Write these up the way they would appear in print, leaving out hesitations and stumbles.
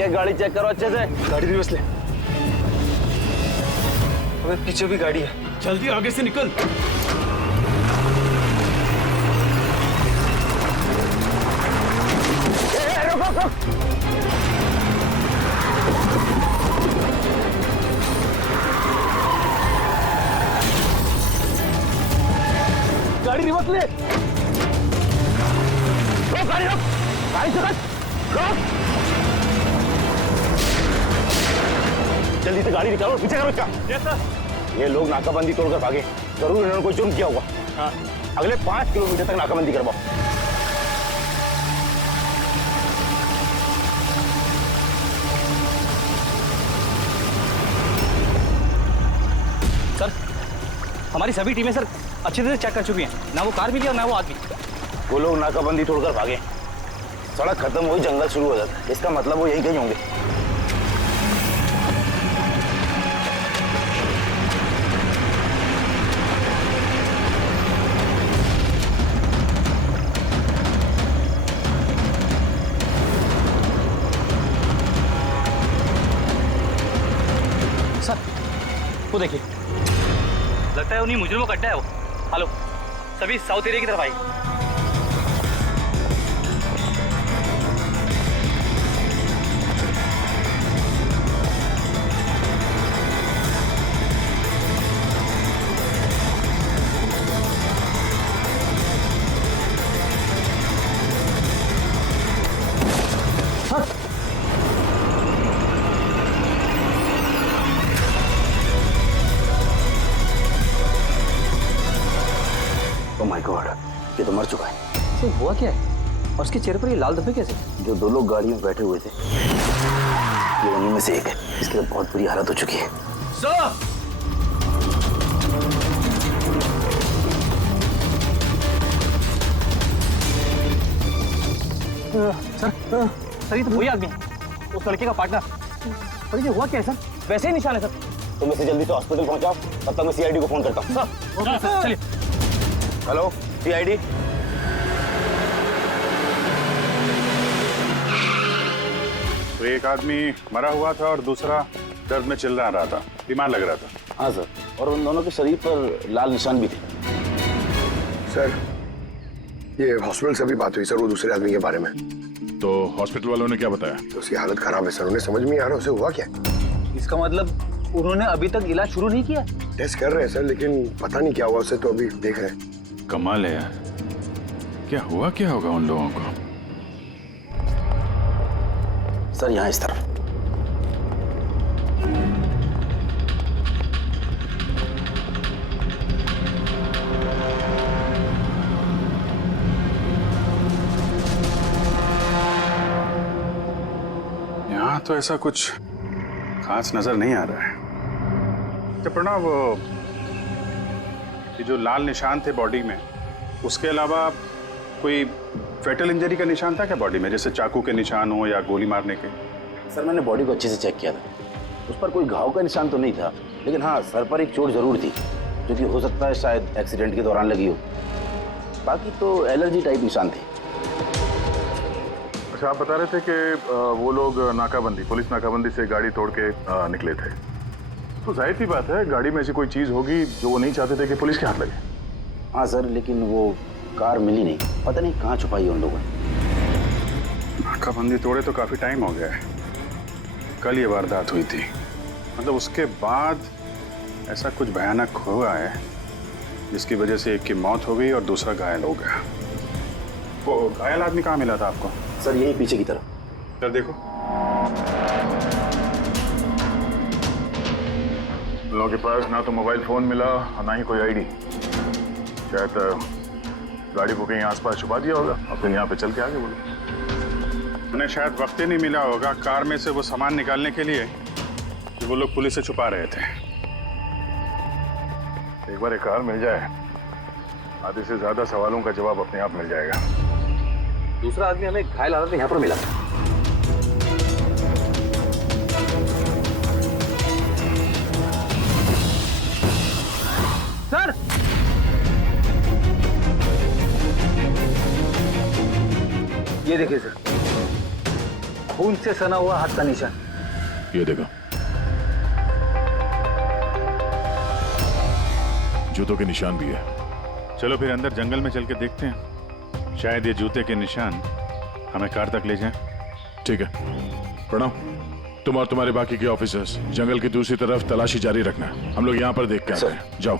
एक एक गाड़ी चेक करो अच्छे से। गाड़ी रिवर्स ले। अबे पीछे भी गाड़ी है। जल्दी आगे से निकल। गाड़ी रिवर्स ले। रोक गाड़ी, रोक गाड़ी, से रोक। जल्दी से गाड़ी निकालो, पीछे करो इसका। Yes sir. ये लोग नाकाबंदी तोड़कर भागे, जरूर इन्होंने कोई जुर्म किया होगा। हाँ। अगले 5 किलोमीटर तक नाकाबंदी करवाओ। सर हमारी सभी टीमें सर अच्छी तरह चेक कर चुकी हैं, ना वो कार मिली और ना वो आदमी। वो लोग नाकाबंदी तोड़कर भागे, सड़क खत्म हुई, जंगल शुरू हो जाता है, इसका मतलब वो यही कहीं होंगे। सर वो देखिए, लगता है उन्हीं मुजरिमों का अड्डा है वो। हेलो, सभी साउथ एरिया की तरफ आई। ओह माय गॉड, ये तो मर चुका है। तो हुआ क्या है और उसके चेहरे पर ये लाल धब्बे कैसे? जो 2 लोग गाड़ी में बैठे हुए थे, ये उन्हीं में से एक है। इसकी तो बहुत बुरी हालत हो चुकी है। सर सर ये तो वही आदमी है, उस लड़के का पार्टनर। सर ये हुआ क्या है सर? वैसे ही निशान है सर। तुम इसे जल्दी से हॉस्पिटल पहुंचाओ, तब तक मैं सीआईडी को फोन करता हूँ। सर ओके सर, चलिए। Hello CID. तो एक आदमी मरा हुआ था और दूसरा दर्द में चिल्ला रहा था, बीमार लग रहा था। हाँ सर, और उन दोनों के शरीर पर लाल निशान भी थे। सर ये हॉस्पिटल से भी बात हुई सर, वो दूसरे आदमी के बारे में। तो हॉस्पिटल वालों ने क्या बताया? तो उसकी हालत खराब है सर, उन्हें समझ में नहीं आ रहा उसे हुआ क्या। इसका मतलब उन्होंने अभी तक इलाज शुरू नहीं किया? टेस्ट कर रहे हैं सर, लेकिन पता नहीं क्या हुआ उसे, तो अभी देख रहे हैं। कमाल है यार, क्या हुआ क्या होगा उन लोगों को? सर यहाँ इस तरफ। यहाँ तो ऐसा कुछ खास नजर नहीं आ रहा है। तो प्रणव, ये जो लाल निशान थे बॉडी में, उसके अलावा कोई फेटल इंजरी का निशान था क्या बॉडी में, जैसे चाकू के निशान हो या गोली मारने के? सर मैंने बॉडी को अच्छे से चेक किया था, उस पर कोई घाव का निशान तो नहीं था, लेकिन हाँ सर पर एक चोट जरूर थी, जो कि हो सकता है शायद एक्सीडेंट के दौरान लगी हो। बाकी तो एलर्जी टाइप निशान थे। अच्छा, आप बता रहे थे कि वो लोग नाकाबंदी, पुलिस नाकाबंदी से गाड़ी तोड़ के निकले थे, तो जाहिर सी बात है गाड़ी में ऐसी कोई चीज होगी जो वो नहीं चाहते थे कि पुलिस के हाथ लगे। हाँ सर, लेकिन वो कार मिली नहीं, पता नहीं कहाँ छुपाई है उन लोगों ने। नाकाबंदी तोड़े तो काफी टाइम हो गया है, कल ये वारदात हुई थी, मतलब उसके बाद ऐसा कुछ भयानक हुआ है जिसकी वजह से एक की मौत हो गई और दूसरा घायल हो गया। वो घायल आदमी कहाँ मिला था आपको? सर यही पीछे की तरफ। सर देखो, लोगों के पास ना तो मोबाइल फोन मिला और ना ही कोई आईडी। शायद गाड़ी को कहीं आसपास छुपा दिया होगा और फिर यहाँ पे चल के आगे बोलो। उन्हें शायद वक्त ही नहीं मिला होगा कार में से वो सामान निकालने के लिए जो वो लोग पुलिस से छुपा रहे थे। एक बार एक कार मिल जाए, आधे से ज्यादा सवालों का जवाब अपने आप मिल जाएगा। दूसरा आदमी हमें घायल हालत में यहाँ पर मिला। सर ये देखिए सर, खून से सना हुआ हाथ का निशान। ये देखो, जूतों के निशान भी है। चलो फिर अंदर जंगल में चल के देखते हैं, शायद ये जूते के निशान हमें कार तक ले जाएं। ठीक है प्रणव, तुम और तुम्हारे बाकी के ऑफिसर्स जंगल की दूसरी तरफ तलाशी जारी रखना। हम लोग यहाँ पर देख के आते हैं। जाओ।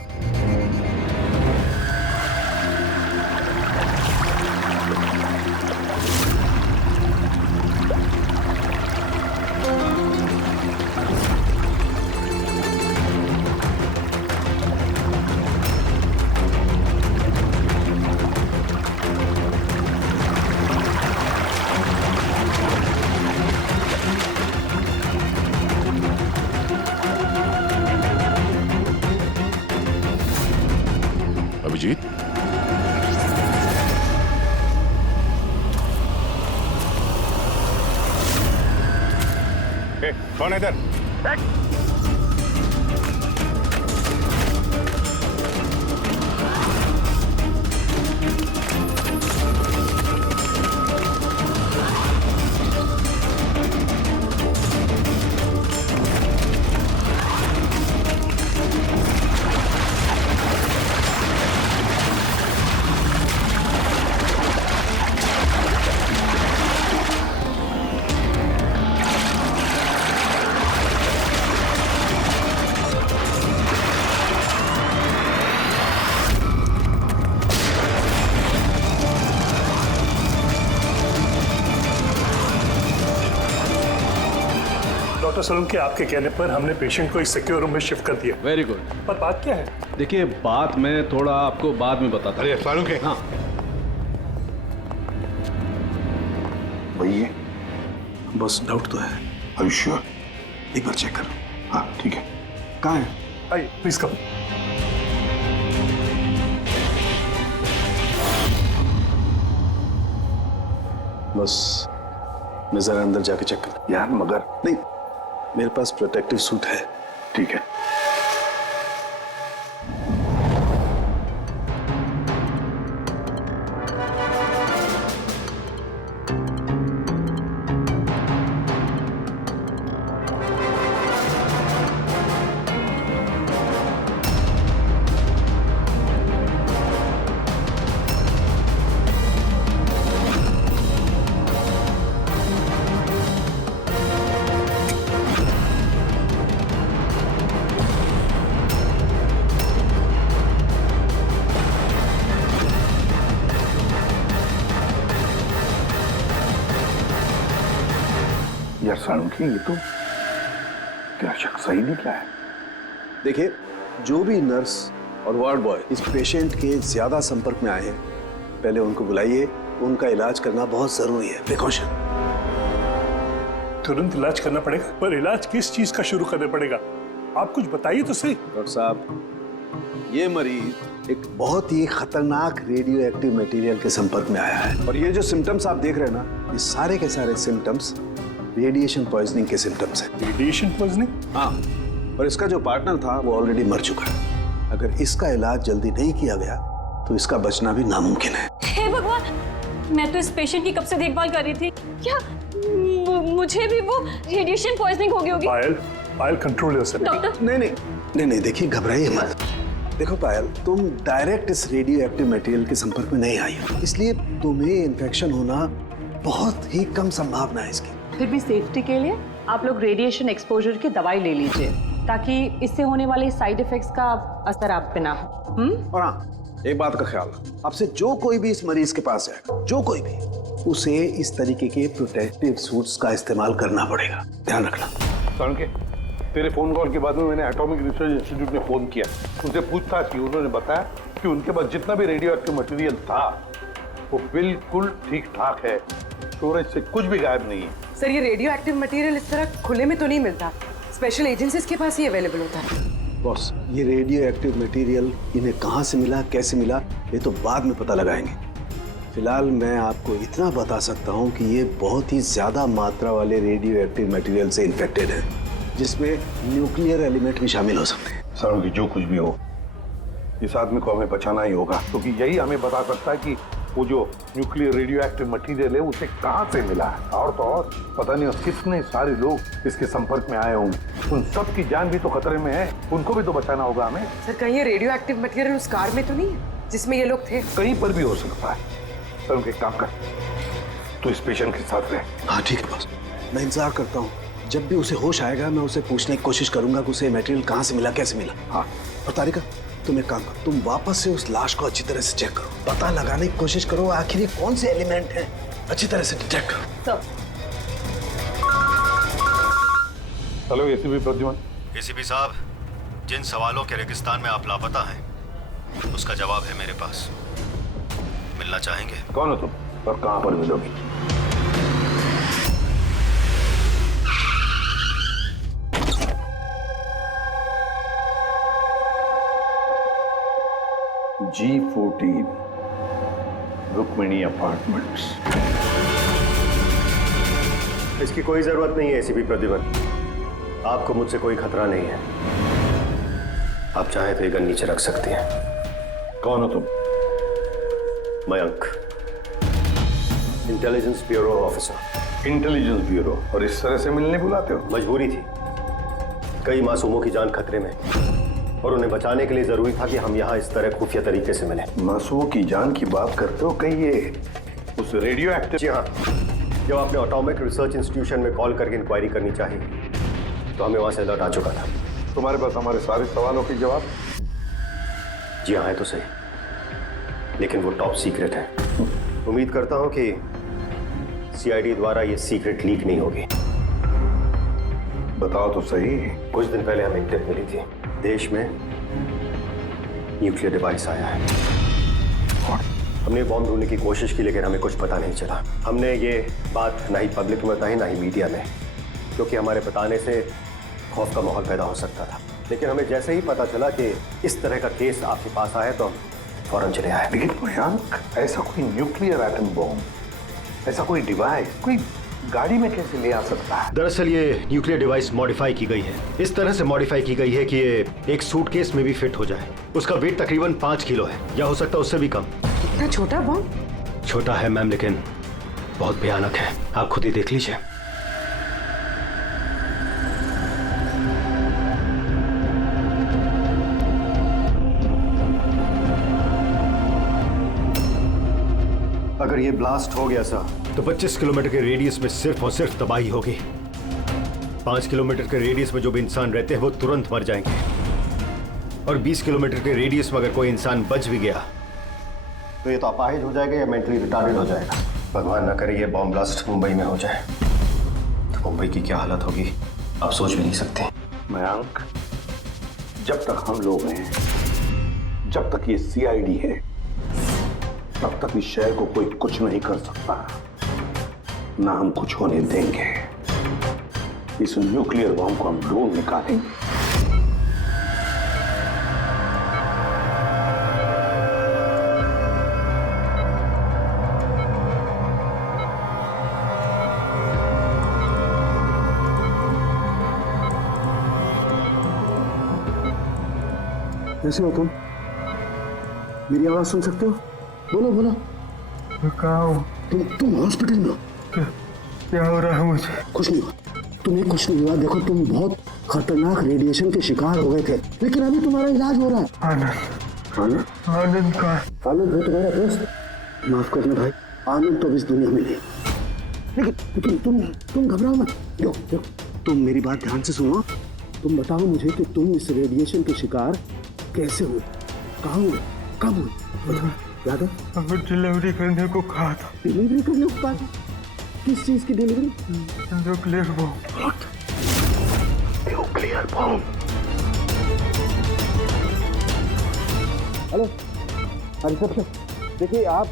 अभिजीत, कौन है इधर? डॉक्टर सोलंकी, आपके कहने पर हमने पेशेंट को इस सिक्योर रूम में शिफ्ट कर दिया। Very good. पर बात क्या है? देखिए, बात मैं थोड़ा आपको बाद में बताता हूँ। अरे सोलंकी, हाँ, वही है, बस डाउट तो है। Are you sure? एक बार चेक करो। हाँ ठीक है। कहाँ है? आइए प्लीज कम। बस मैं जरा अंदर जाके चेक कर। यार मगर नहीं, मेरे पास प्रोटेक्टिव सूट है। ठीक है। यार सालुंकी, ये तो क्या शख्स सही निकला है। देखिए, जो भी नर्स और वार्ड बॉय इस पेशेंट के ज्यादा संपर्क में आए हैं, पहले उनको बुलाइए। उनका इलाज करना बहुत जरूरी है। प्रिकॉशन। तुरंत इलाज करना पड़ेगा, पर इलाज किस चीज का शुरू करना पड़ेगा? आप कुछ बताइए तो सही। डॉक्टर साहब, ये मरीज एक बहुत ही खतरनाक रेडियो एक्टिव मटेरियल के संपर्क में आया है, और ये जो सिम्टम्स आप देख रहे हैं ना, ये सारे के सारे सिम्टम्स रेडिएशन पॉइजनिंग के सिम्टम्स हैं। Radiation poisoning? हाँ, और इसका जो पार्टनर था वो ऑलरेडी मर चुका है। अगर इसका इलाज जल्दी नहीं किया गया तो इसका बचना भी नामुमकिन है। हे भगवान, मैं तो इस पेशेंट की कब से देखभाल कर रही थी। क्या मुझे भी वो रेडिएशन पॉइजनिंग हो गई होगी? पायल कंट्रोल योरसेल्फ। डॉक्टर, नहीं, देखिए घबराइए मत। देखो पायल, तुम डायरेक्ट इस रेडियो एक्टिव मटेरियल के संपर्क में नहीं आई हो, इसलिए तुम्हें इन्फेक्शन होना बहुत ही कम संभावना है इसकी। फिर भी सेफ्टी के लिए आप लोग रेडिएशन एक्सपोजर की दवाई ले लीजिए, ताकि इससे होने वाले साइड इफेक्ट्स का असर आप पे ना हो। और हाँ, एक बात का ख्याल, आपसे जो कोई भी इस मरीज के पास है, जो कोई भी, उसे इस तरीके के प्रोटेक्टिव सूट्स का इस्तेमाल करना पड़ेगा। ध्यान रखना। सोलंकी, तेरे फोन कॉल के बाद में मैंने एटॉमिक रिसर्च इंस्टीट्यूट में फोन किया, उनसे पूछताछ की। उन्होंने बताया कि उनके पास जितना भी रेडियो एक्टिव मटेरियल था वो बिल्कुल ठीक ठाक है, स्टोरेज से कुछ भी गायब नहीं है। सर, ये रेडियो एक्टिव मटेरियल इस तरह खुले में तो नहीं मिलता, स्पेशल एजेंसीज के पास ही अवेलेबल होता है। बॉस, ये रेडियो एक्टिव मटेरियल इन्हें कहाँ से मिला, कैसे मिला, ये तो बाद में पता लगाएंगे। फिलहाल मैं आपको इतना बता सकता हूँ कि ये बहुत ही ज्यादा मात्रा वाले रेडियो एक्टिव मटेरियल से इन्फेक्टेड है, जिसमें न्यूक्लियर एलिमेंट भी शामिल हो सकते हैं। सर, जो कुछ भी हो, इस आदमी को हमें बचाना ही होगा, क्योंकि यही हमें बता सकता है कि वो जो न्यूक्लियर रेडियो एक्टिव मटीरियल है उसे कहाँ से मिला है, और तो और पता नहीं कितने सारे लोग इसके संपर्क में आए होंगे। उन सब की जान भी तो खतरे में है, उनको भी तो बचाना होगा हमें। सर कहीं ये रेडियो एक्टिव मटेरियल उस कार में तो नहीं है जिसमें ये लोग थे? कहीं पर भी हो सकता है। सर उनके काम कर, तो इस पेशेंट के साथ रहे। हाँ ठीक है बॉस, मैं इंतजार करता हूँ। जब भी उसे होश आएगा मैं उसे पूछने की कोशिश करूंगा कि उसे मटेरियल कहाँ से मिला, कैसे मिला। हाँ, और तारिका तुम एक काम करो, तुम वापस से उस लाश को अच्छी तरह से चेक करो, पता लगाने की कोशिश करो आखिर ये कौन से एलिमेंट हैं, अच्छी तरह से डिटेक्ट करो। Hello ACP Pradyuman. एसीपी साहब, जिन सवालों के रेगिस्तान में आप लापता हैं उसका जवाब है मेरे पास। मिलना चाहेंगे? कौन हो तुम और कहां पर मिलोगी? G14 Rukmini apartments. इसकी कोई जरूरत नहीं है एसीपी प्रद्युमन, आपको मुझसे कोई खतरा नहीं है। आप चाहे तो ये गन नीचे रख सकते हैं। कौन हो तुम? Mayank, intelligence bureau officer. Intelligence bureau, और इस तरह से मिलने बुलाते हो? मजबूरी थी, कई मासूमों की जान खतरे में और उन्हें बचाने के लिए जरूरी था कि हम यहाँ इस तरह खुफिया तरीके से मिले। मासूमों की जान की बात करते हो, कहीं ये उस रेडियो एक्टिव? जी हाँ, जब आपने एटॉमिक रिसर्च इंस्टीट्यूशन में कॉल करके इंक्वायरी करनी चाहिए तो हमें वहां से अलर्ट आ चुका था। तुम्हारे पास हमारे सारे सवालों के जवाब? जी हाँ, है तो सही, लेकिन वो टॉप सीक्रेट है। उम्मीद करता हूं कि सीआईडी द्वारा ये सीक्रेट लीक नहीं होगी। बताओ तो सही। कुछ दिन पहले हमें टिप मिली थी, देश में न्यूक्लियर डिवाइस आया है। हमने बॉम्ब ढूंढने की कोशिश की लेकिन हमें कुछ पता नहीं चला। हमने ये बात ना ही पब्लिक में बताई ना ही मीडिया में, क्योंकि हमारे बताने से खौफ का माहौल पैदा हो सकता था। लेकिन हमें जैसे ही पता चला कि इस तरह का केस आपके पास आया तो हम फौरन चले आए। लेकिन मयंक, ऐसा कोई न्यूक्लियर एटम बॉम्ब, ऐसा कोई डिवाइस कोई गाड़ी में कैसे ले आ सकता है? दरअसल ये न्यूक्लियर डिवाइस मॉडिफाई की गई है। इस तरह से मॉडिफाई की गई है कि ये एक सूटकेस में भी फिट हो जाए। उसका वेट तकरीबन 5 किलो है, या हो सकता है उससे भी कम। इतना छोटा बॉम्ब? छोटा है मैम, लेकिन बहुत भयानक है। आप खुद ही देख लीजिए। अगर ये ब्लास्ट हो गया सर तो 25 किलोमीटर के रेडियस में सिर्फ और सिर्फ तबाही होगी। 5 किलोमीटर के रेडियस में जो भी इंसान रहते हैं वो तुरंत मर जाएंगे, और 20 किलोमीटर के रेडियस में अगर कोई इंसान बच भी गया तो ये तो अपाहिज हो जाएगा या मेंटली रिटार्डेड हो जाएगा। भगवान ना करे ये बॉम्ब ब्लास्ट मुंबई में हो जाए तो मुंबई की क्या हालत होगी आप सोच भी नहीं सकते। मयंक, जब तक हम लोग हैं, जब तक ये सीआईडी है, तब तक इस शहर को कोई कुछ नहीं कर सकता, ना हम कुछ होने देंगे। इस न्यूक्लियर बॉम्ब को हम ढूंढ निकालेंगे। कैसे हो तुम? मेरी आवाज सुन सकते हो? बोलो बोलो। कहाँ हो? तुम हॉस्पिटल में हो। क्या हो रहा है मुझे? कुछ नहीं हुआ, तुम्हें कुछ नहीं हुआ। देखो तुम बहुत खतरनाक रेडिएशन के शिकार हो गए थे, लेकिन अभी तुम्हारा इलाज हो रहा है। आनंद? आनंद का? आनंद है तुम्हारा दोस्त। माफ करना भाई, आनंद तो इस दुनिया में नहीं। लेकिन तुम घबराओ मत। देखो तुम मेरी बात ध्यान से सुनो। तुम बताओ मुझे कि तुम इस रेडिएशन के शिकार कैसे हुए, कहाँ हुए, कब हुए? याद है? डिलीवरी करने को कहा था। डिलीवरी करने को कहा था? किस चीज की delivery? Nuclear bomb. Nuclear bomb? Hello reception, देखिए आप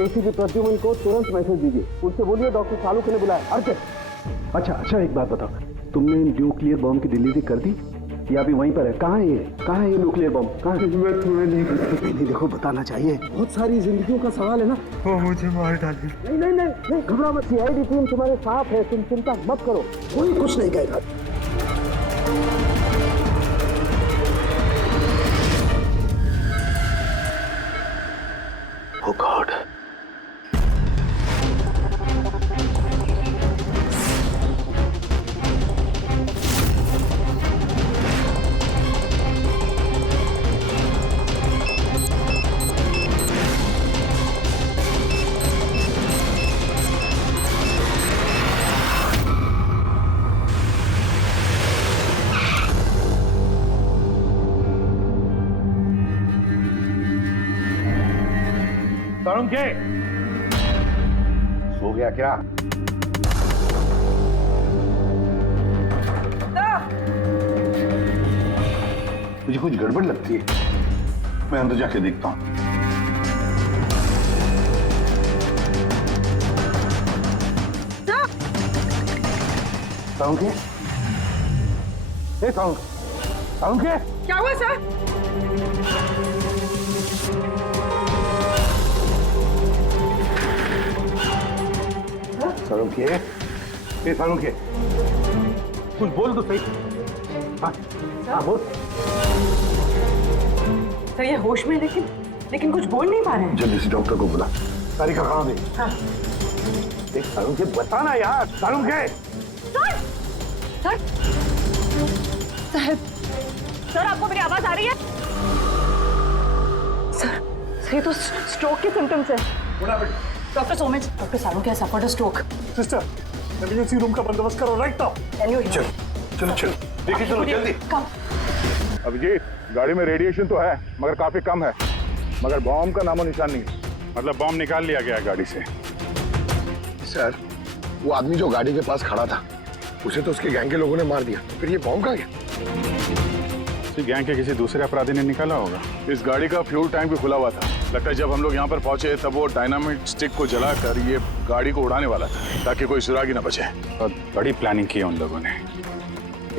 एसीपी प्रद्युमन को तुरंत मैसेज दीजिए, उनसे बोलिए डॉक्टर सालू ने बुलाया। अर्जेंट। अच्छा एक बात बताओ, तुमने न्यूक्लियर बॉम्ब की डिलीवरी कर दी या अभी वहीं पर है? कहाँ है ये न्यूक्लियर बॉम्ब? कहाँ है? मैं तुम्हें नहीं देखो बताना चाहिए, बहुत सारी जिंदगियों का सवाल है ना। वो मुझे मार डाली। नहीं घबरा मत, सीआईडी टीम तुम्हारे साथ है, तुम चिंता मत करो, कोई कुछ नहीं कहेगा। Oh God, साळुंखे, सो गया क्या? मुझे कुछ गड़बड़ लगती है, मैं अंदर जाके देखता हूं। साळुंखे, साळुंखे, क्या हुआ सर? साळुंखे, साळुंखे, कुछ बोल तो सही। हाँ बोल। सर ये होश में लेकिन कुछ बोल नहीं पा रहे हैं। जल्दी से डॉक्टर को बुला। तारिका कहाँ गई? हाँ। देख साळुंखे, बताना यार। साळुंखे, सर सर आपको मेरी आवाज आ रही है? सर ये तो स्ट्रोक के सिम्टम्स है। Doctor Somesh, doctor Salunkhe suffered a stroke. Sister, emergency room का बंदोबस्त करो राइट नाउ। कैन यू चलो चलो चलो, देखिए चलो जल्दी। कम। अभिजीत, गाड़ी में रेडिएशन तो है मगर काफी कम है, मगर बॉम्ब का नामो निशान नहीं, मतलब बॉम्ब निकाल लिया गया है गाड़ी से। सर, वो आदमी जो गाड़ी के पास खड़ा था, उसे तो उसके गैंग के लोगों ने मार दिया, फिर ये बॉम्ब कहाँ गया? गैंग के किसी दूसरे अपराधी ने निकाला होगा। इस गाड़ी का फ्यूल टैंक भी खुला हुआ था। लगता है जब हम लोग यहाँ पर पहुंचे तब वो डायनामिट स्टिक को जलाकर ये गाड़ी को उड़ाने वाला था ताकि कोई सुरागी न बचे। और बड़ी प्लानिंग की है उन लोगों ने,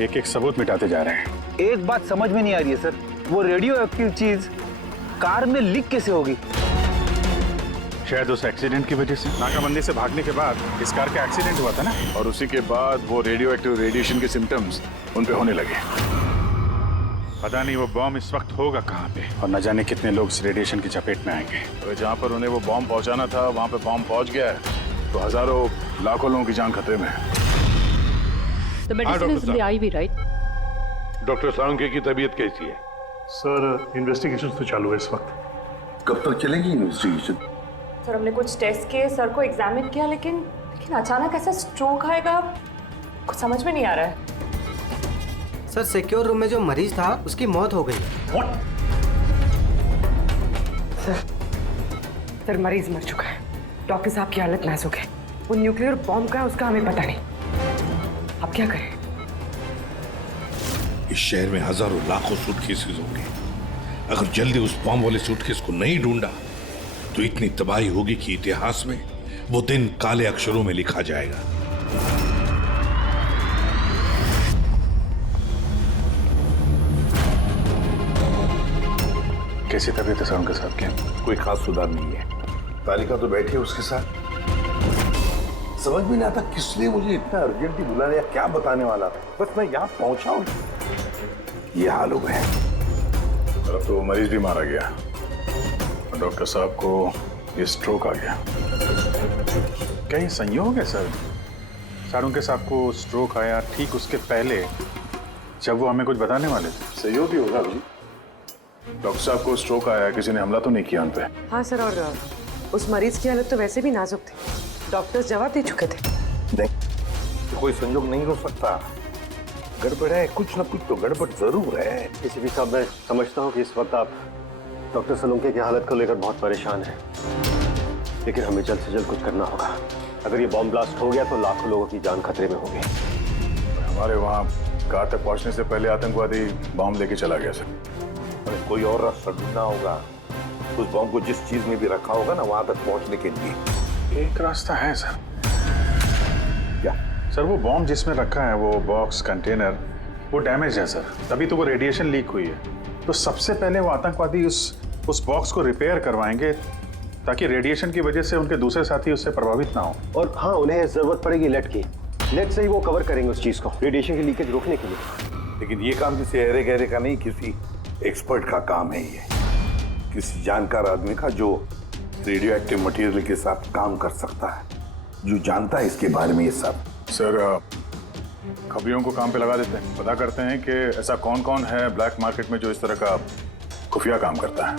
एक एक सबूत मिटाते जा रहे हैं। एक बात समझ में नहीं आ रही है सर, वो रेडियो एक्टिव चीज कार में लीक कैसे होगी? शायद उस एक्सीडेंट की वजह से। नाकाबंदी से भागने के बाद इस कार का एक्सीडेंट हुआ था ना, और उसी के बाद वो रेडियो एक्टिव रेडिएशन के सिम्टम्स उन पे होने लगे। पता नहीं वो बॉम्ब इस वक्त होगा कहाँ पे, और न जाने कितने लोग इस रेडिएशन की चपेट में आएंगे। तो जहाँ पर उन्हें वो बॉम्ब पहुँचाना था वहाँ पे बॉम्ब पहुँच गया है, तो हजारों लाखों लोगों की जान खतरे में है। डॉक्टर साळुंखे की तबीयत कैसी है? सर, इन्वेस्टिगेशन तो चालू है इस वक्त। कब तक चलेगी इन्वेस्टिगेशन? सर हमने कुछ टेस्ट किए, सर को एग्जामिन किया, लेकिन अचानक ऐसा स्ट्रोक आएगा कुछ समझ में नहीं आ रहा है। सर सिक्योर रूम में जो मरीज था उसकी मौत हो गई। सर मरीज मर चुका है, डॉक्टर साहब की हालत नाजुक है। वो न्यूक्लियर बॉम्ब का है उसका हमें पता नहीं। अब क्या करें? इस शहर में हजारों लाखों सूटकेसेस होंगे, अगर जल्दी उस बॉम्ब वाले सूटकेस को नहीं ढूंढा तो इतनी तबाही होगी कि इतिहास में वो दिन काले अक्षरों में लिखा जाएगा। कैसी तबीयत है साळुंखे साहब की? कोई खास सुधार नहीं है। तारिका तो बैठी है उसके साथ। समझ में नहीं आता किसने मुझे इतना अर्जेंटली बुलाने या क्या बताने वाला था। बस मैं यहाँ पहुंचा हूँ, ये हाल हो गया। अब तो मरीज भी मारा गया, डॉक्टर साहब को ये स्ट्रोक आ गया। क्या ये संयोग है सर? साळुंखे साहब को स्ट्रोक आया ठीक उसके पहले जब वो हमें कुछ बताने वाले थे। सहयोग भी होगा अभी। डॉक्टर साहब को स्ट्रोक आया, किसी ने हमला तो नहीं किया उन पे? हाँ सर, और उस मरीज की हालत तो वैसे भी नाजुक थी, डॉक्टर्स जवाब दे चुके थे। नहीं, कोई संयोग नहीं हो सकता। गड़बड़ है, कुछ ना कुछ तो गड़बड़ जरूर है। किसी साहब, मैं समझता हूँ कि इस वक्त आप डॉक्टर साळुंखे की हालत को लेकर बहुत परेशान हैं, लेकिन हमें जल्द से जल्द कुछ करना होगा। अगर ये बॉम्ब ब्लास्ट हो गया तो लाखों लोगों की जान खतरे में होगी। हमारे वहाँ कार तक पहुँचने से पहले आतंकवादी बॉम्ब लेके चला गया सर। कोई और रास्ता ढूंढना होगा। उस बॉम्ब को जिस चीज में भी रखा होगा ना, वहां तक पहुंचने के लिए एक रास्ता है सर। क्या सर? वो बॉम्ब जिसमें रखा है, वो बॉक्स कंटेनर, वो डैमेज है सर, तभी तो वो रेडिएशन लीक हुई है। तो सबसे पहले वो आतंकवादी उस बॉक्स को रिपेयर करवाएंगे ताकि रेडिएशन की वजह से उनके दूसरे साथी उससे प्रभावित ना हो। और हाँ, उन्हें जरूरत पड़ेगी लेड की। लेड से ही वो कवर करेंगे उस चीज को, रेडिएशन की लीकेज रोकने के लिए। लेकिन ये काम किसी अहरे गहरे का नहीं, किसी एक्सपर्ट का काम है ये, किसी जानकार आदमी का जो रेडियो एक्टिव मटेरियल के साथ काम कर सकता है, जो जानता है इसके बारे में ये सब। सर, खबरियों को काम पे लगा देते हैं, पता करते हैं कि ऐसा कौन कौन है ब्लैक मार्केट में जो इस तरह का खुफिया काम करता है।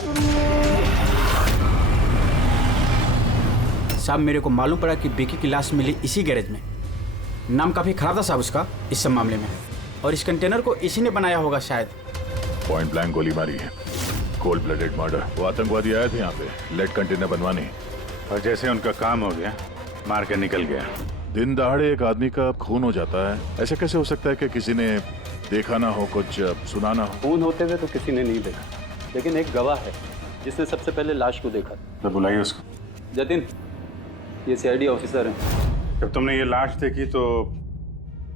साहब, मेरे को मालूम पड़ा कि बेकी की लाश मिली इसी गैरेज में। नाम काफी खराब था साहब उसका इस सब मामले में, और इस कंटेनर को इसी ने बनाया होगा शायद। पॉइंट ब्लैंक गोली मारी है। Cold blooded murder. वो आतंकवादी आए थे यहाँ पे लेड कंटेनर बनवाने, और जैसे उनका काम हो गया मार के निकल गया। दिन दहाड़े एक आदमी का खून हो जाता है, ऐसे कैसे हो सकता है कि किसी ने देखा ना हो, कुछ सुना ना हो? खून होते हुए तो किसी ने नहीं देखा, लेकिन एक गवाह है जिसने सबसे पहले लाश को देखा। तो बुलाइए उसको। जतिन, ये सीआईडी ऑफिसर हैं। जब तुमने ये लाश देखी तो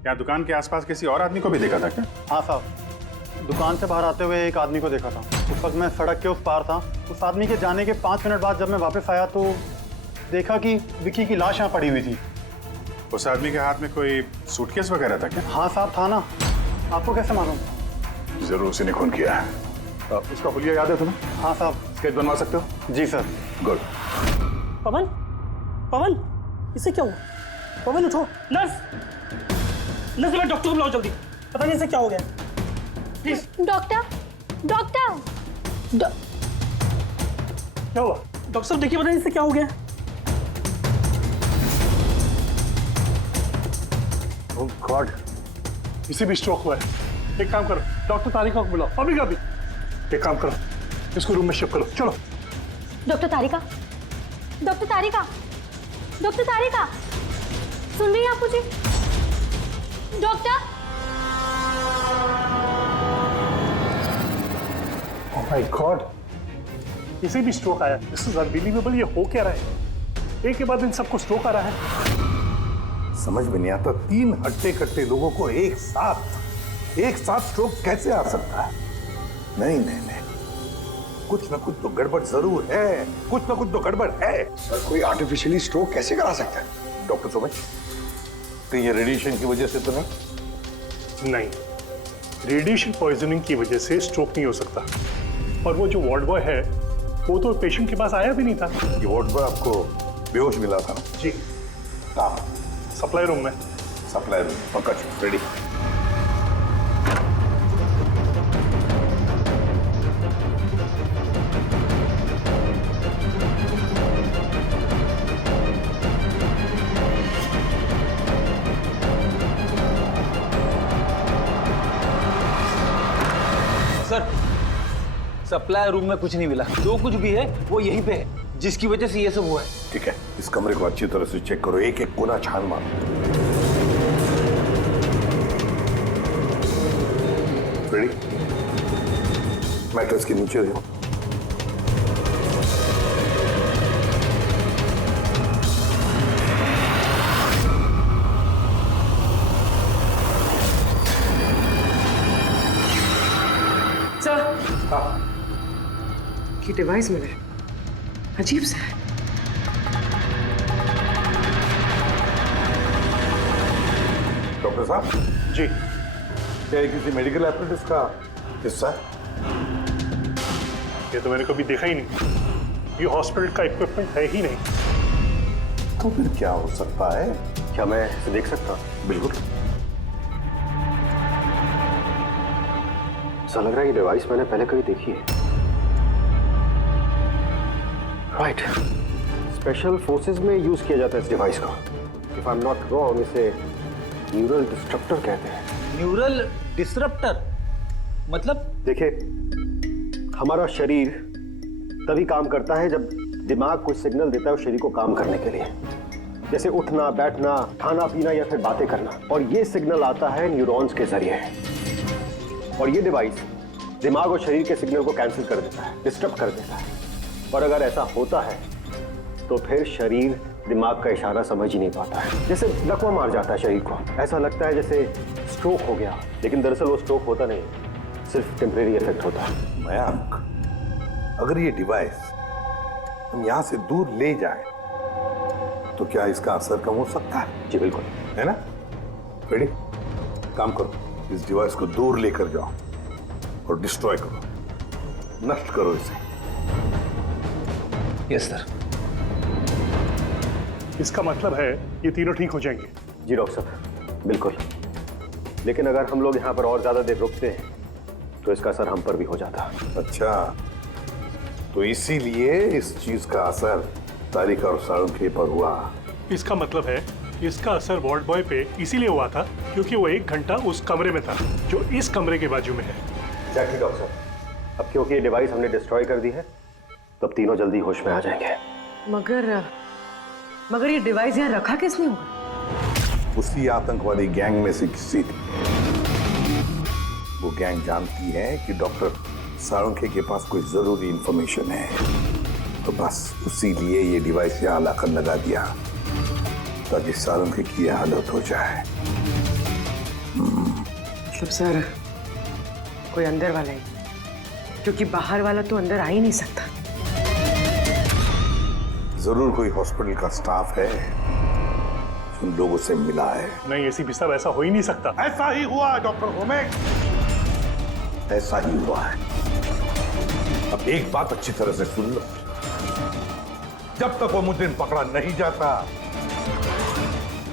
क्या दुकान के आसपास किसी और आदमी को भी देखा था क्या? हाँ साहब, दुकान से बाहर आते हुए एक आदमी को देखा था। उस वक्त मैं सड़क के उस पार था। उस आदमी के जाने के 5 मिनट बाद जब मैं वापस आया तो देखा कि विकी की लाश यहाँ पड़ी हुई थी। उस आदमी के हाथ में कोई सूटकेस वगैरह था क्या? हाँ साहब, था ना। आपको कैसे मालूम? जरूर उसी ने खून किया है। उसका हुलिया याद है तुम्हें? हाँ साहब। स्केच बनवा सकते हो? जी सर। गुड। पवन, पवन, इसे क्या हुआ? पवन उठो। नर्स, नर्स, मैं डॉक्टर को बुलाओ जल्दी। पता नहीं इसे क्या हो गया। प्लीज। डॉक्टर, डॉक्टर, क्या हुआ? डॉक्टर साहब देखिए, पता नहीं इसे क्या हो गया। ओह गॉड, इसे भी स्ट्रोक हुआ है। एक काम करो, डॉक्टर तारिका को बुलाओ, अभी का भी। एक काम करो, इसको रूम में शिफ्ट करो। चलो। डॉक्टर तारिका, डॉक्टर तारिका, डॉक्टर तारिका, सुन रही हैं आप मुझे? डॉक्टर। ओह माय गॉड, इसे भी स्ट्रोक आया। This is unbelievable. ये हो क्या रहा है? एक के बाद इन सबको स्ट्रोक आ रहा है। समझ में नहीं आता, 3 हट्टे कट्टे लोगों को एक साथ स्ट्रोक कैसे आ सकता है? नहीं नहीं नहीं, कुछ ना कुछ तो गड़बड़ जरूर है, कुछ ना कुछ तो गड़बड़ है। सर, कोई आर्टिफिशियली स्ट्रोक कैसे करा सकता है? डॉक्टर सुमित, तो ये रेडिएशन की वजह से तो नहीं? नहीं, रेडिएशन पॉइजनिंग की वजह से स्ट्रोक नहीं हो सकता। और वो जो वार्ड बॉय है वो तो पेशेंट के पास आया भी नहीं था। ये वार्ड बॉय आपको बेहोश मिला था ना? जी। कहाँ? सप्लाई रूम में। सप्लाई रूम, पकड़, रेडी। सर, सप्लाई रूम में कुछ नहीं मिला। जो कुछ भी है वो यहीं पे है, जिसकी वजह से ये सब हुआ है। ठीक है, इस कमरे को अच्छी तरह से चेक करो, एक एक कोना छान मारो। रेडी? मैट्रेस के नीचे देखो। सर, हाँ, ये डिवाइस मिले, अजीब सा है। डॉक्टर साहब जी, क्या ये किसी मेडिकल एपरेटस का हिस्सा है? ये तो मैंने कभी देखा ही नहीं। ये हॉस्पिटल का इक्विपमेंट है ही नहीं। तो फिर क्या हो सकता है? क्या मैं इसे देख सकता हूँ? बिल्कुल। ऐसा लग रहा है ये डिवाइस मैंने पहले कभी देखी है। राइट, स्पेशल फोर्सेस में यूज किया जाता है इस डिवाइस का। If I am not wrong, इसे न्यूरल डिस्ट्रप्टर कहते हैं। न्यूरल डिस्रप्टर मतलब? देखिए, हमारा शरीर तभी काम करता है जब दिमाग कोई सिग्नल देता है उस शरीर को काम करने के लिए, जैसे उठना, बैठना, खाना पीना या फिर बातें करना। और ये सिग्नल आता है न्यूरॉन्स के जरिए, और ये डिवाइस दिमाग और शरीर के सिग्नल को कैंसिल कर देता है, डिस्टर्ब कर देता है। और अगर ऐसा होता है तो फिर शरीर दिमाग का इशारा समझ ही नहीं पाता है, जैसे लकवा मार जाता है शरीर को। ऐसा लगता है जैसे स्ट्रोक हो गया, लेकिन दरअसल वो स्ट्रोक होता नहीं, सिर्फ टेम्परेरी इफेक्ट होता है। मयंक, अगर ये डिवाइस हम यहाँ से दूर ले जाए तो क्या इसका असर कम हो सकता है? जी बिल्कुल, है ना? रेडी? काम करो, इस डिवाइस को दूर लेकर जाओ और डिस्ट्रॉय करो, नष्ट करो इसे। Yes sir. इसका मतलब है ये तीनों ठीक हो जाएंगे? जी डॉक्टर साहब, बिल्कुल। लेकिन अगर हम लोग यहाँ पर और ज्यादा देर रुकते हैं तो इसका असर हम पर भी हो जाता। अच्छा, तो इसीलिए इस चीज का असर तारिका और साळुंखे पर हुआ। इसका मतलब है इसका असर वार्ड बॉय पे इसीलिए हुआ था क्योंकि वो 1 घंटा उस कमरे में था जो इस कमरे के बाजू में है। एग्जैक्टली डॉक्टर साहब, अब क्योंकि ये डिवाइस हमने डिस्ट्रॉय कर दी है तो अब तीनों जल्दी होश में आ जाएंगे। मगर ये डिवाइस यहाँ रखा किसने होगा? उसी आतंकवादी गैंग में से किसी ने। वो गैंग जानती है कि डॉक्टर साळुंखे के पास कोई जरूरी इंफॉर्मेशन है, तो बस उसी लिए ये डिवाइस यहाँ लाकर लगा दिया ताकि साळुंखे की यह हालत हो जाए। मतलब सर कोई अंदर वाला ही, क्योंकि बाहर वाला तो अंदर आ ही नहीं सकता। जरूर कोई हॉस्पिटल का स्टाफ है उन लोगों से मिला है। नहीं एसीपी साहब, ऐसा हो ही नहीं सकता। ऐसा ही हुआ है डॉक्टर होमेक, ऐसा ही हुआ है। अब एक बात अच्छी तरह से सुन लो, जब तक वो मुजरिम पकड़ा नहीं जाता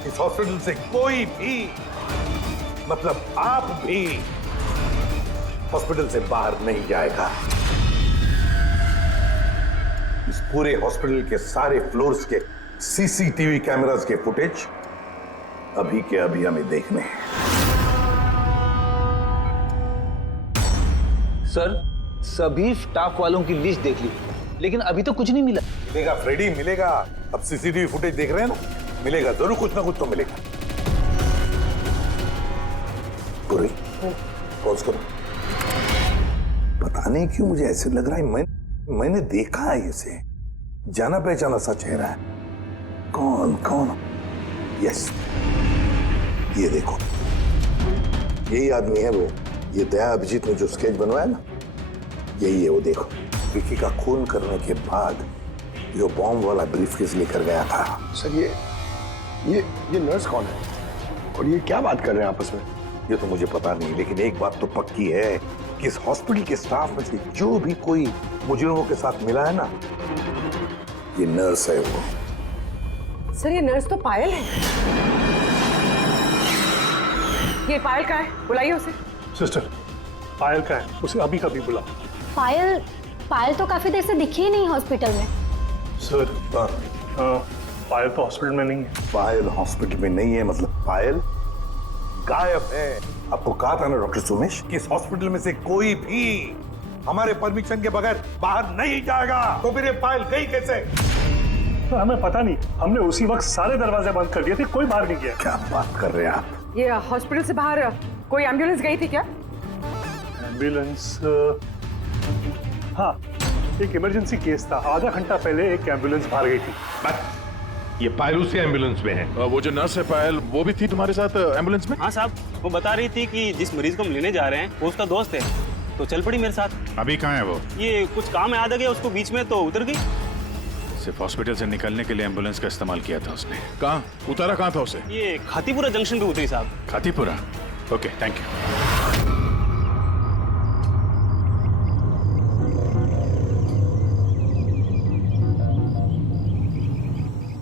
इस हॉस्पिटल से कोई भी, मतलब आप भी, हॉस्पिटल से बाहर नहीं जाएगा। इस पूरे हॉस्पिटल के सारे फ्लोर्स के सीसीटीवी कैमरास के फुटेज अभी के अभी हमें देखने हैं। सर सभी स्टाफ वालों की लिस्ट देख ली, लेकिन अभी तो कुछ नहीं मिला। मिलेगा फ्रेडी, मिलेगा। अब सीसीटीवी फुटेज देख रहे हैं ना, मिलेगा जरूर, कुछ ना कुछ तो मिलेगा। पूरी पॉज करो। पता नहीं क्यों मुझे ऐसे लग रहा है मैंने देखा है इसे, जाना पहचाना सा चेहरा है। कौन कौन? यस, ये देखो, यही आदमी है वो। ये दया अभिजीत ने जो स्केच बनवाया ना, यही है वो। देखो, विकी का खून करने के बाद जो बॉम्ब वाला ब्रीफकेस लेकर गया था। सर ये नर्स कौन है और ये क्या बात कर रहे हैं आपस में? ये तो मुझे पता नहीं, लेकिन एक बात तो पक्की है कि इस हॉस्पिटल के स्टाफ में से जो भी कोई मुजरिमों के साथ मिला है ना, ये नर्स है वो। सर ये नर्स तो पायल है। ये पायल का है, बुलाइए उसे। सिस्टर, पायल का है, उसे अभी कभी बुला। पायल तो काफी देर से दिखी ही नहीं हॉस्पिटल में। सर पायल तो हॉस्पिटल में नहीं है। पायल हॉस्पिटल में नहीं है मतलब पायल गायब है। आपको कहा था ना डॉक्टर सुमेश कि इस हॉस्पिटल में से कोई भी हमारे परमिशन के बगैर बाहर नहीं जाएगा। तो फिर ये पायल गई कैसे? तो हमें पता नहीं, हमने उसी वक्त सारे दरवाजे बंद कर दिए थे, कोई बाहर नहीं गया। क्या बात कर रहे हैं आप? ये हॉस्पिटल से बाहर कोई एम्बुलेंस गई थी क्या? एम्बुलेंस? हाँ, एक इमरजेंसी केस था, आधा घंटा पहले एक एम्बुलेंस बाहर गई थी। ये पायल उसी एम्बुलेंस में है। वो जो नर्स है पायल, वो भी थी तुम्हारे साथ एम्बुलेंस में? हाँ साहब, वो बता रही थी कि जिस मरीज को हम लेने जा रहे हैं वो उसका दोस्त है, तो चल पड़ी मेरे साथ। अभी कहाँ है वो? ये कुछ काम याद आ गया उसको बीच में, तो उतर गई। सिर्फ हॉस्पिटल से निकलने के लिए एम्बुलेंस का इस्तेमाल किया था उसने। कहाँ उतारा, कहाँ था उसे? ये खातीपुरा जंक्शन पे उतरी साहब। खातीपुरा? Okay, thank you.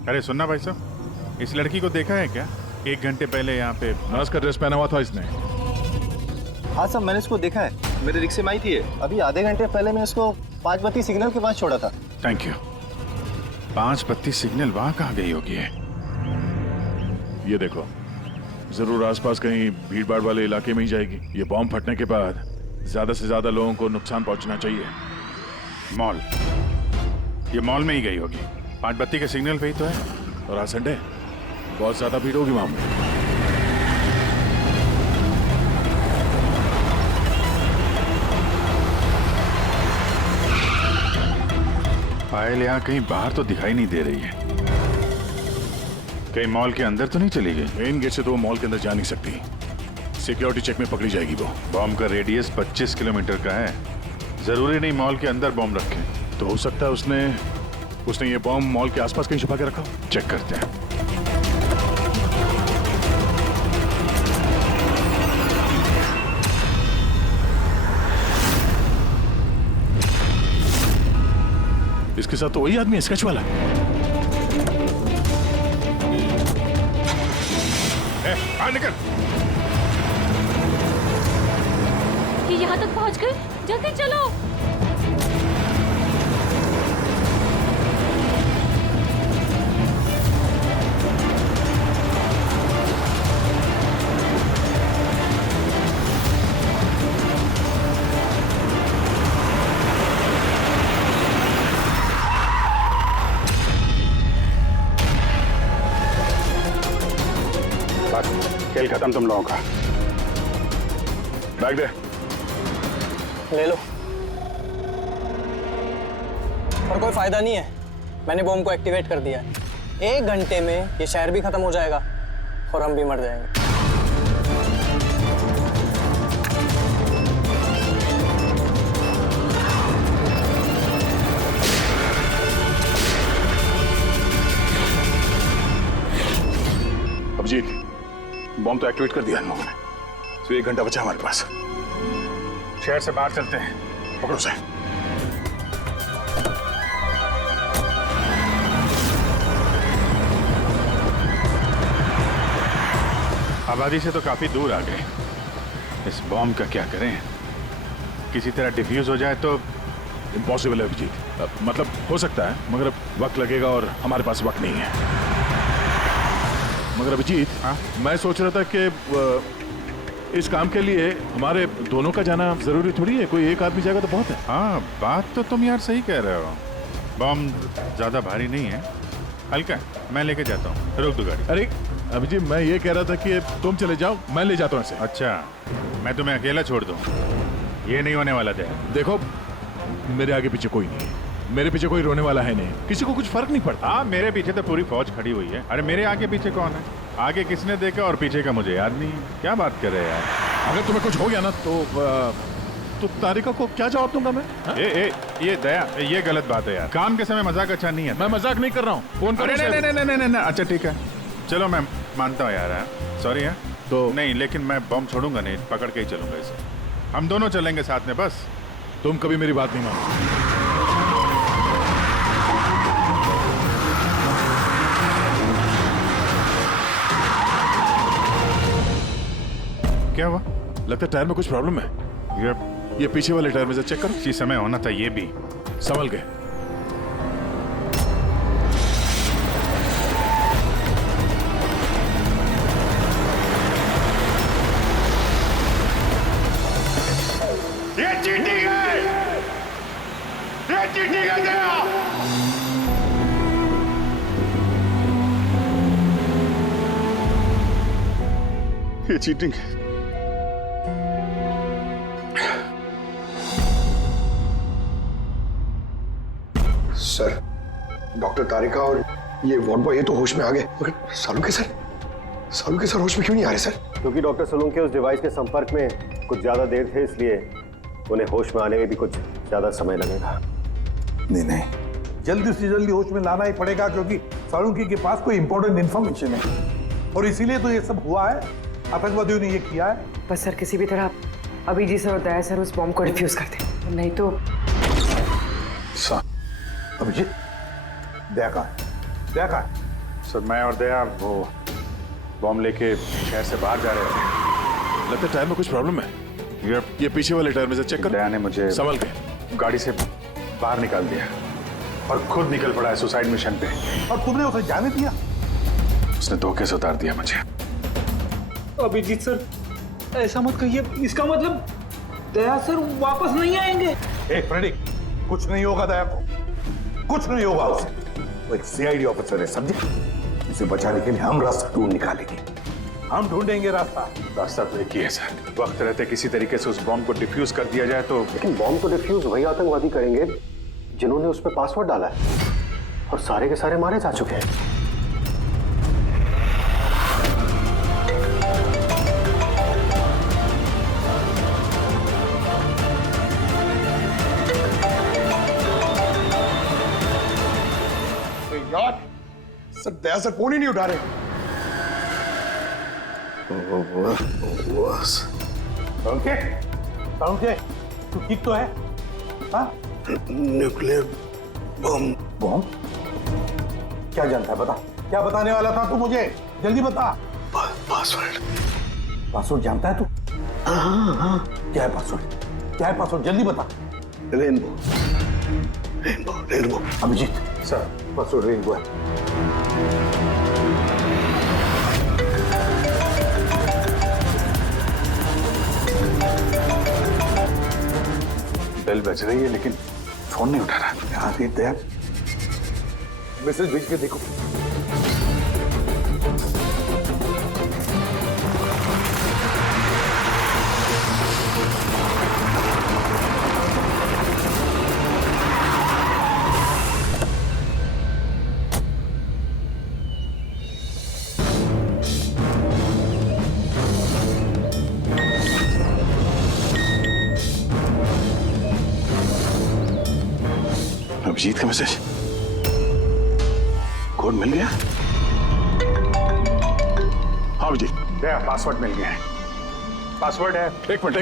अरे सुनना भाई साहब, इस लड़की को देखा है क्या? 1 घंटे पहले यहाँ पे नर्स का ड्रेस पहना हुआ था इसने। हाँ साहब, मैंने इसको देखा है, मेरे रिक्शे में आई थी। अभी आधे घंटे पहले मैं इसको 5 बत्ती सिग्नल के पास छोड़ा था। Thank you. 5 बत्ती सिग्नल वहाँ कहाँ गई होगी? ये देखो, जरूर आसपास कहीं भीड़ भाड़ वाले इलाके में ही जाएगी। ये बॉम्ब फटने के बाद ज्यादा से ज्यादा लोगों को नुकसान पहुंचना चाहिए। मॉल, ये मॉल में ही गई होगी। 5 बत्ती के सिग्नल पे ही तो है, और आज संडे, बहुत ज्यादा भीड़ होगी वहां पे। पायल यहाँ कहीं बाहर तो दिखाई नहीं दे रही है। कहीं मॉल के अंदर तो नहीं चली गई? मेन गेट से तो वो मॉल के अंदर जा नहीं सकती, सिक्योरिटी चेक में पकड़ी जाएगी वो। बॉम्ब का रेडियस 25 किलोमीटर का है। जरूरी नहीं मॉल के अंदर बॉम्ब रखे, तो हो सकता है उसने ये बॉम्ब मॉल के आसपास कहीं छुपा के रखा। चेक करते हैं। इसके साथ तो वही आदमी है, स्केच वाला। निकल। ये यहाँ तक पहुँच गए, जल्दी चलो। तुम लोगों का। बैग दे। ले लो। पर कोई फायदा नहीं है, मैंने बॉम्ब को एक्टिवेट कर दिया है। 1 घंटे में ये शहर भी खत्म हो जाएगा और हम भी मर जाएंगे। अभिजीत, बॉम्ब तो एक्टिवेट कर दिया इन लोगों ने, तो 1 घंटा बचा हमारे पास। शहर से बाहर चलते हैं, पकड़ो से। आबादी से तो काफी दूर आ गए। इस बॉम्ब का क्या करें? किसी तरह डिफ्यूज हो जाए तो। इम्पॉसिबल है अभिजीत, मतलब हो सकता है मगर वक्त लगेगा और हमारे पास वक्त नहीं है। मगर अभिजीत, मैं सोच रहा था कि इस काम के लिए हमारे दोनों का जाना जरूरी थोड़ी है, कोई एक आदमी जाएगा तो बहुत है। हाँ, बात तो तुम यार सही कह रहे हो। बॉम्ब ज्यादा भारी नहीं है, हल्का है। मैं लेके जाता हूँ, रोक दो गाड़ी। अरे अभिजीत, मैं ये कह रहा था कि तुम चले जाओ, मैं ले जाता हूँ इसे। अच्छा, मैं तुम्हें अकेला छोड़ दूँ? ये नहीं होने वाला था। देखो, मेरे आगे पीछे कोई नहीं है, मेरे पीछे कोई रोने वाला है नहीं, किसी को कुछ फर्क नहीं पड़ता। हाँ, मेरे पीछे तो पूरी फौज खड़ी हुई है। अरे मेरे आगे पीछे कौन है? आगे किसने देखा और पीछे का मुझे याद नहीं है। क्या बात कर रहे हैं यार? अगर तुम्हें कुछ हो गया ना तो तारिका को क्या जवाब दूंगा मैं? ये दया, ये गलत बात है यार। काम के समय मजाक अच्छा नहीं है। मैं मजाक नहीं कर रहा हूँ, फोन करो। नहीं, अच्छा ठीक है, चलो मैं मानता हूँ यार, सॉरी है तो। नहीं, लेकिन मैं बम छोड़ूंगा नहीं, पकड़ के ही चलूंगा इसे। हम दोनों चलेंगे साथ में बस। तुम कभी मेरी बात नहीं मानो। क्या हुआ? लगता है टायर में कुछ प्रॉब्लम है। ये पीछे वाले टायर में से चेक करो। इसी समय होना था ये भी। संभल के। ये चीटिंग है, ये चीटिंग है दया। ये चीटिंग है। सर, डॉक्टर तारिका और ये वार्ड बॉय ये तो होश में आ गए, मगर सालुंखे सर होश में क्यों नहीं आ रहे सर? क्योंकि डॉक्टर सोलंकी उस डिवाइस के संपर्क में कुछ ज्यादा देर थे, इसलिए उन्हें होश में आने में भी कुछ ज्यादा समय लगेगा। नहीं, जल्दी से जल्दी होश में लाना ही पड़ेगा, क्योंकि सालुंकी के पास कोई इंपॉर्टेंट इंफॉर्मेशन है और इसीलिए तो ये सब हुआ है। आतंकवादियों ने ये किया है। बस सर, किसी भी तरह अभिजीत सर और दया सर उस बॉम्ब को डिफ्यूज कर दें, नहीं तो। अभिजीत, दया कहाँ? सर, मैं और दया वो बॉम्ब लेके शहर से बाहर जा रहे हैं। लगता है टायर में कुछ प्रॉब्लम है। ये पीछे वाले टायर में से चेक करो। दया ने मुझे संभल के गाड़ी से बाहर निकाल दिया और खुद निकल पड़ा है सुसाइड मिशन पे। और तुमने उसे जाने दिया? उसने धोखे से उतार दिया मुझे। अभिजीत सर, ऐसा मत कहिए, इसका मतलब दया सर वापस नहीं आएंगे। फ्रेडी, कुछ नहीं होगा दया को, कुछ नहीं होगा उसे। वो एक सीआईडी ऑफिसर है, समझे? उसे बचाने के लिए हम रास्ता ढूंढ निकालेंगे, हम ढूंढेंगे रास्ता तो एक ही है सर, वक्त रहते किसी तरीके से उस बॉम्ब को डिफ्यूज कर दिया जाए तो। लेकिन बॉम्ब को डिफ्यूज वही आतंकवादी करेंगे जिन्होंने उस पर पासवर्ड डाला है, और सारे के सारे मारे जा चुके हैं। यार सर, दया सर फोन ही नहीं उठा रहे। सालुंखे, तू ठीक तो है? हाँ? Nuclear bomb? क्या जानता है, बता। क्या बताने वाला था तू मुझे? जल्दी बता। पासवर्ड जानता है तू? हाँ। क्या है पासवर्ड? जल्दी बता। Rainbow. Abhijit sir, password rainbow है। बेल बज रही है लेकिन फोन नहीं उठा रहा। यहाँ से दया मैसेज भेज के देखो। अभिजीत का मैसेज, कोड मिल गया? हाँ अभिजीत, दया पासवर्ड मिल गया है। पासवर्ड है, एक मिनट।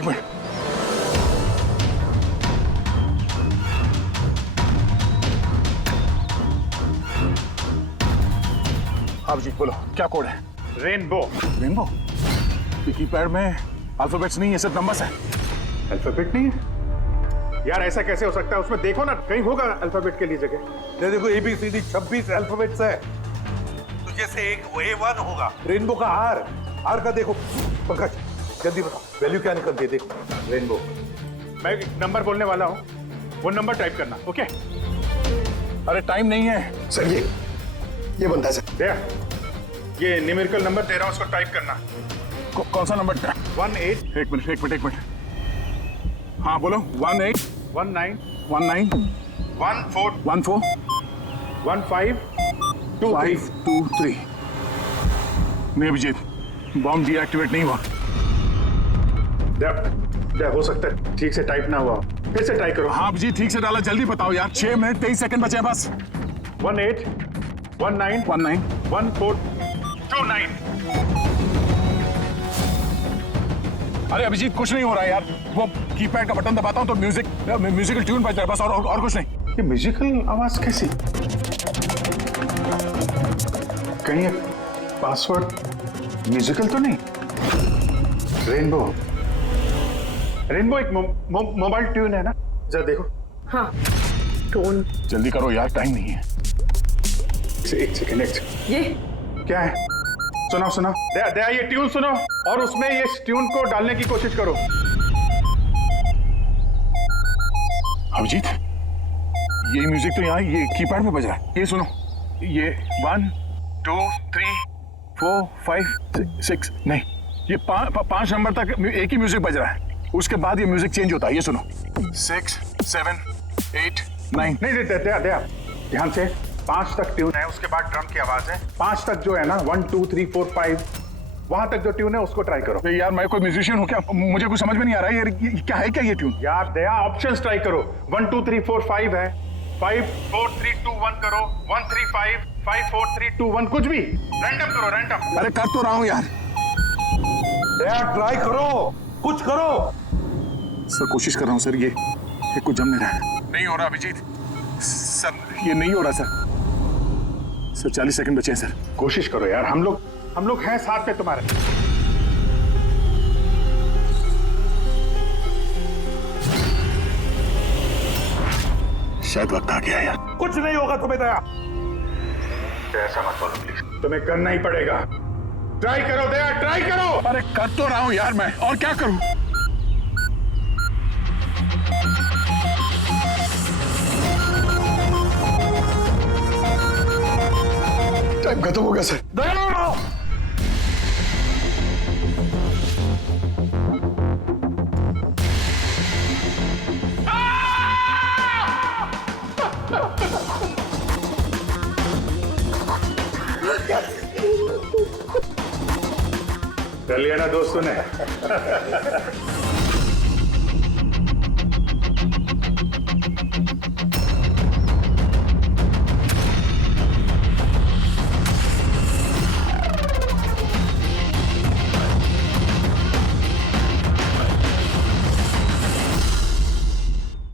हाँ अभिजीत बोलो, क्या कोड है? रेनबो। रेनबो? कीपैड में अल्फाबेट्स नहीं है, सिर्फ नंबर्स है। अल्फाबेट नहीं है यार, ऐसा कैसे हो सकता है? उसमें देखो ना, कहीं होगा अल्फाबेट के लिए जगह। देखो ABCD 26 अल्फाबेट्स है, तो जैसे एक A1 होगा, रेनबो का R का देखो। पंकज जल्दी बताओ वैल्यू क्या निकलती है? देखो रेनबो। मैं एक नंबर बोलने वाला हूँ, वो नंबर टाइप करना, ओके? अरे टाइम नहीं है सर, ये बनता है सर। दया, ये न्यूमेरिकल नंबर दे रहा हूँ, उसको टाइप करना। कौन सा नंबर? 18। एक मिनट। हाँ बोलो। 18 19 14 15 523। नहीं अभिजीत, बॉम्ब डीएक्टिवेट नहीं हुआ। हो सकता है ठीक से टाइप ना हुआ, फिर से ट्राई करो। हाँ अभिजीत, ठीक से डाला, जल्दी बताओ यार, 6 मिनट 23 सेकंड बचे हैं बस। 18 19 1429। अरे अभिजीत कुछ नहीं हो रहा है यार, वो कीपैड का बटन दबाता हूँ तो म्यूजिकल ट्यून बज रहा है बस, और कुछ नहीं। ये म्यूजिकल आवाज कैसी? कहीं पासवर्ड म्यूजिकल तो नहीं? रेनबो एक मोबाइल ट्यून है ना? जरा देखो। हाँ, टोन। जल्दी करो यार, टाइम नहीं है। एक सेकेंड। ये क्या है? सुनाओ। दया ये ट्यून सुनो और उसमें ये ट्यून को डालने की कोशिश करो। अभिजीत, ये म्यूजिक तो यहाँ ये कीपैड में बज रहा है। ये सुनो, ये 1 2 3 4 5 6 नहीं, ये 5 नंबर तक एक ही म्यूजिक बज रहा है, उसके बाद ये म्यूजिक चेंज होता है। ये सुनो, 6 7 8 9। नहीं दया ध्यान से, 5 तक ट्यून है, उसके बाद ड्रम की आवाज है। 5 तक जो है ना, 1 2 3 4 5, वहां तक जो ट्यून है उसको ट्राई करो। यार मैं कोई म्यूजिशियन हूँ क्या? मुझे कुछ समझ में नहीं आ रहा है ये क्या है, क्या ये ट्यून? यार दया ऑप्शंस ट्राई करो। 1 2 3 4 5 है, 5 4 3 2 1 करो, 1 3 5 5 4 3 2 1, कुछ भी रैंडम करो, रैंडम। अरे कर तो रहा हूँ यार। दया ट्राई करो, कुछ करो। सर कोशिश कर रहा हूँ सर, ये कुछ जम नहीं रहा। नहीं हो रहा अभिजीत सर, ये नहीं हो रहा सर। 40 सेकंड बचे हैं सर, कोशिश करो यार, हम लोग हैं साथ पे तुम्हारे। शायद वक्त आ गया यार। कुछ नहीं होगा तुम्हें दया। ऐसा मत बोलो प्लीज, तुम्हें करना ही पड़ेगा। ट्राई करो दया, ट्राई करो। अरे कर तो रहा हूं यार मैं, और क्या करूं? टाइम खत्म हो गया सर। कर लिया ना दोस्तों ने।